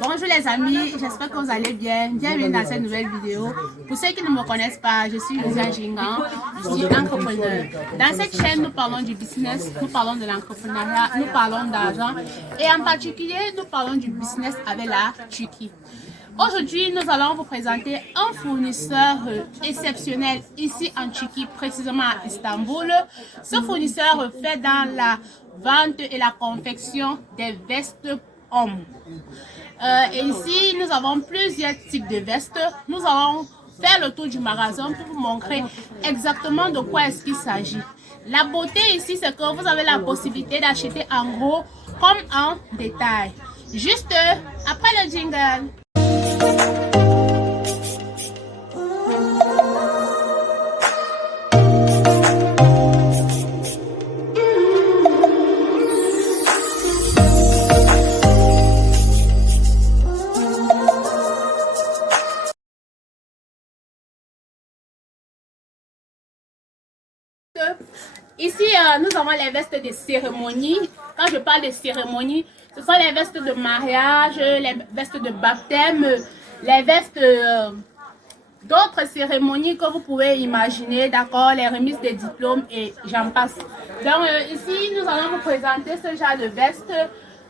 Bonjour les amis, j'espère que vous allez bien. Bienvenue dans cette nouvelle vidéo. Pour ceux qui ne me connaissent pas, je suis Lucia Jingan, je suis entrepreneur. Dans cette chaîne, nous parlons du business, nous parlons de l'entrepreneuriat, nous parlons d'argent et en particulier, nous parlons du business avec la Turquie. Aujourd'hui, nous allons vous présenter un fournisseur exceptionnel ici en Turquie, précisément à Istanbul. Ce fournisseur fait dans la vente et la confection des vestes hommes. Et ici, nous avons plusieurs types de vestes. Nous allons faire le tour du magasin pour vous montrer exactement de quoi est-ce qu'il s'agit. La beauté ici, c'est que vous avez la possibilité d'acheter en gros comme en détail. Juste après le jingle. Ici, nous avons les vestes de cérémonie. Quand je parle de cérémonie, ce sont les vestes de mariage, les vestes de baptême, les vestes d'autres cérémonies que vous pouvez imaginer, d'accord, les remises des diplômes et j'en passe. Donc ici, nous allons vous présenter ce genre de vestes.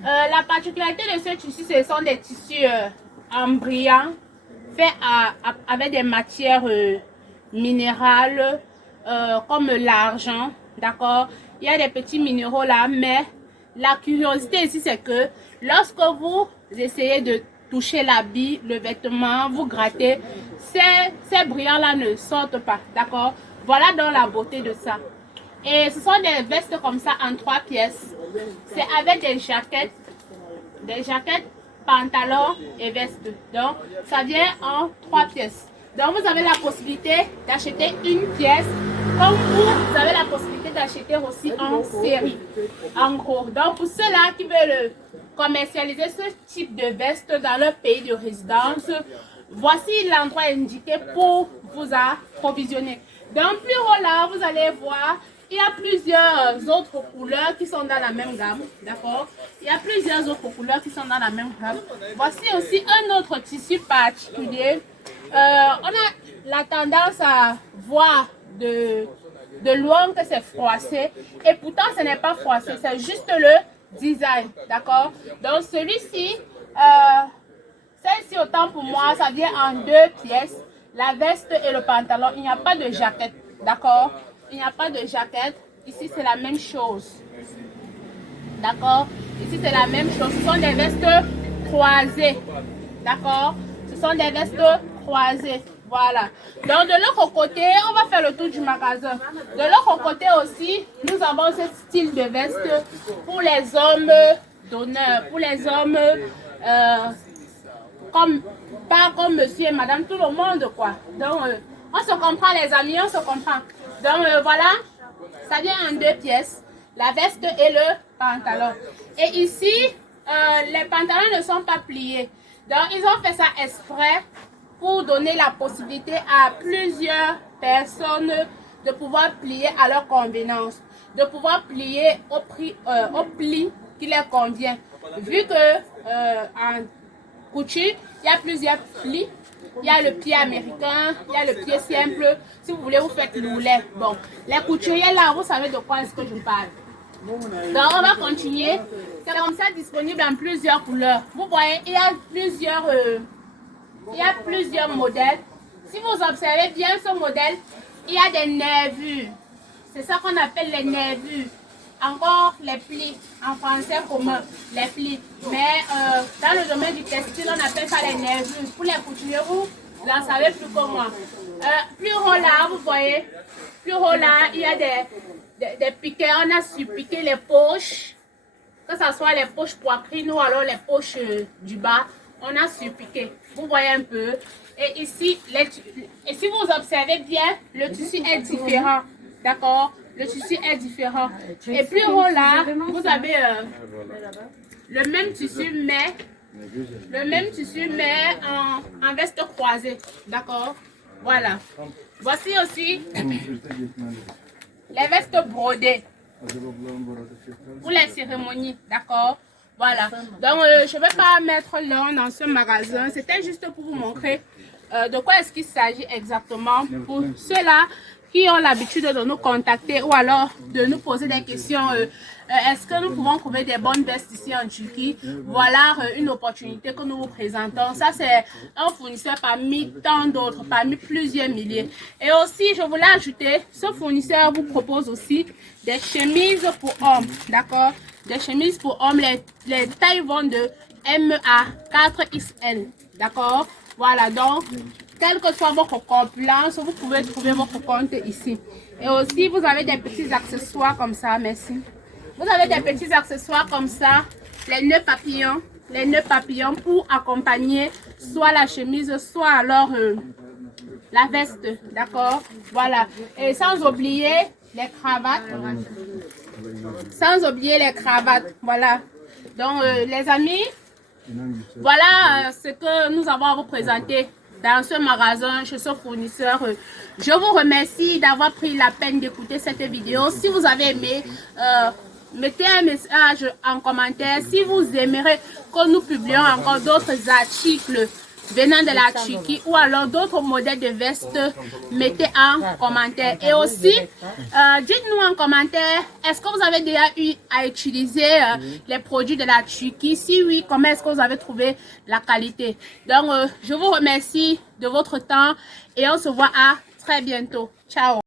La particularité de ce tissu, ce sont des tissus en brillant, faits avec des matières minérales, comme l'argent, d'accord. Il y a des petits minéraux là, mais la curiosité ici, c'est que lorsque vous essayez de toucher l'habit, le vêtement, vous grattez, ces brillants là ne sortent pas, d'accord. Voilà donc la beauté de ça. Et ce sont des vestes comme ça en 3 pièces. C'est avec des jaquettes, pantalons et vestes. Donc ça vient en 3 pièces. Donc vous avez la possibilité d'acheter une pièce, comme vous avez la possibilité d'acheter aussi en série, en gros. Donc pour ceux-là qui veulent commercialiser ce type de veste dans leur pays de résidence, voici l'endroit indiqué pour vous approvisionner. Donc plus haut là, vous allez voir, il y a plusieurs autres couleurs qui sont dans la même gamme, d'accord. Il y a plusieurs autres couleurs qui sont dans la même gamme. Voici aussi un autre tissu particulier. On a la tendance à voir de loin que c'est froissé et pourtant ce n'est pas froissé, c'est juste le design, d'accord. Donc celui-ci, celle-ci autant pour moi, ça vient en 2 pièces, la veste et le pantalon. Il n'y a pas de jaquette, d'accord. Il n'y a pas de jaquette. Ici c'est la même chose, d'accord. Ici c'est la même chose. Ce sont des vestes croisées, d'accord. Ce sont des vestes croisées. Voilà. Donc de l'autre côté, on va faire le tour du magasin. De l'autre côté aussi, nous avons ce style de veste pour les hommes d'honneur, pour les hommes pas comme monsieur et madame, tout le monde quoi. Donc on se comprend les amis, on se comprend. Donc voilà, ça vient en 2 pièces, la veste et le pantalon. Et ici, les pantalons ne sont pas pliés. Donc ils ont fait ça exprès pour donner la possibilité à plusieurs personnes de pouvoir plier à leur convenance, de pouvoir plier au pli qui leur convient. Vu que en couture, il y a plusieurs plis. Il y a le pied américain, il y a le pied simple. Si vous voulez, vous faites l'oulet. Bon, les couturiers là, vous savez de quoi est-ce que je parle. Donc, on va continuer. C'est comme ça disponible en plusieurs couleurs. Vous voyez, il y a plusieurs modèles. Si vous observez bien ce modèle, il y a des nervures. C'est ça qu'on appelle les nervures. Encore les plis, en français commun, les plis. Mais dans le domaine du textile, on appelle ça les nervures. Pour les couturiers, vous n'en savez plus que moi. Plus haut là, vous voyez, plus haut là, il y a des piquets. On a surpiqué les poches, que ce soit les poches poitrine ou alors les poches du bas. On a surpiqué. Vous voyez un peu. Et ici, et si vous observez bien, le tissu est différent. D'accord? Le tissu est différent. Et plus haut là, vous avez le même tissu, mais en veste croisée. D'accord? Voilà. Voici aussi les vestes brodées pour les cérémonies. D'accord? Voilà. Donc, je ne vais pas mettre long dans ce magasin. C'était juste pour vous montrer de quoi est-ce qu'il s'agit exactement pour ceux-là qui ont l'habitude de nous contacter ou alors de nous poser des questions. Est-ce que nous pouvons trouver des bonnes vestes ici en Turquie? Voilà une opportunité que nous vous présentons. Ça, c'est un fournisseur parmi tant d'autres, parmi plusieurs milliers. Et aussi, je voulais ajouter, ce fournisseur vous propose aussi des chemises pour hommes, d'accord? Des chemises pour hommes, les tailles vont de M à 4XL, d'accord? Voilà, donc, quelle que soit votre corpulence, vous pouvez trouver votre compte ici. Et aussi, vous avez des petits accessoires comme ça, merci. Vous avez des petits accessoires comme ça, les nœuds papillons pour accompagner soit la chemise, soit alors la veste, d'accord? Voilà, et sans oublier les cravates. Sans oublier les cravates, voilà. Donc, les amis, voilà ce que nous avons à vous présenter dans ce magasin, chez ce fournisseur. Je vous remercie d'avoir pris la peine d'écouter cette vidéo. Si vous avez aimé, mettez un message en commentaire. Si vous aimeriez que nous publions encore d'autres articles venant de la Turquie ou alors d'autres modèles de vestes, mettez en commentaire. Et aussi, dites-nous en commentaire, est-ce que vous avez déjà eu à utiliser les produits de la Turquie? Si oui, comment est-ce que vous avez trouvé la qualité? Donc, je vous remercie de votre temps et on se voit à très bientôt. Ciao!